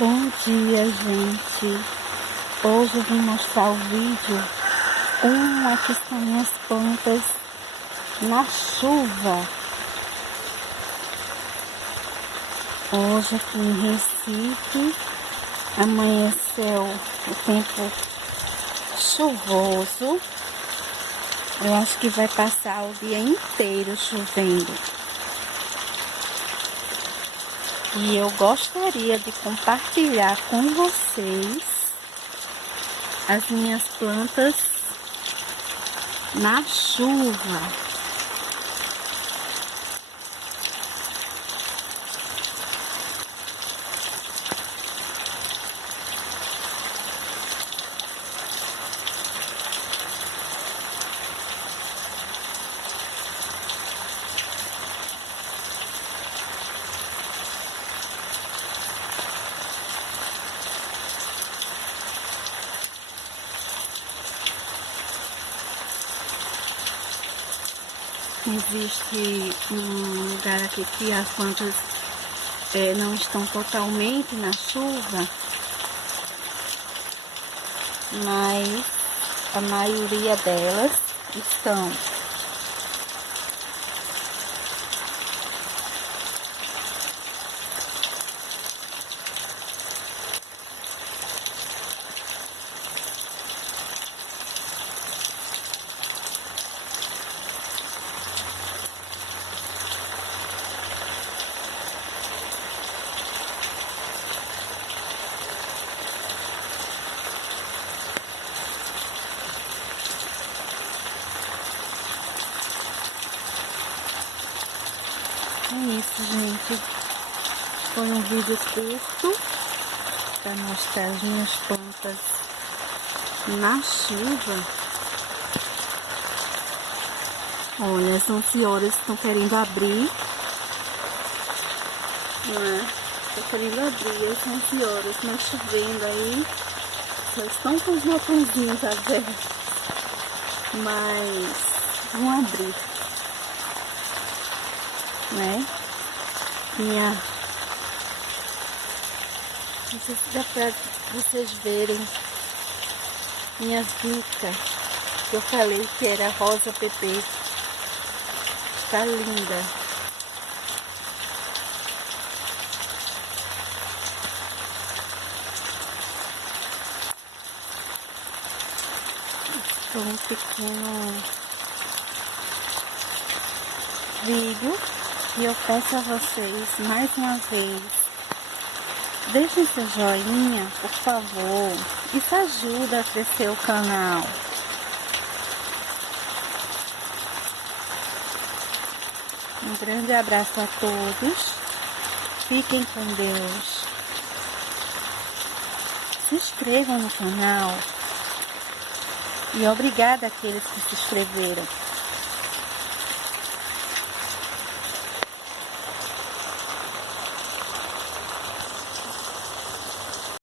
Bom dia, gente. Hoje eu vim mostrar o vídeo como é que estão minhas plantas na chuva. Hoje aqui em Recife amanheceu o tempo chuvoso. Eu acho que vai passar o dia inteiro chovendo. E eu gostaria de compartilhar com vocês as minhas plantas na chuva. Existe um lugar aqui que as plantas não estão totalmente na chuva, mas a maioria delas estão. É isso, gente. Foi um vídeo curto para mostrar as minhas plantas na chuva. Olha, as ansiosas estão querendo abrir. Estão querendo abrir as ansiosas, mas chovendo aí. Só estão com os botõezinhos abertos. Mas vão abrir. Né? Não sei se dá pra vocês verem minhas bicas, que eu falei que era rosa PP. Tá linda. Foi um pequeno vídeo. E eu peço a vocês, mais uma vez, deixem seu joinha, por favor. Isso ajuda a crescer o canal. Um grande abraço a todos. Fiquem com Deus. Se inscrevam no canal. E obrigada àqueles que se inscreveram.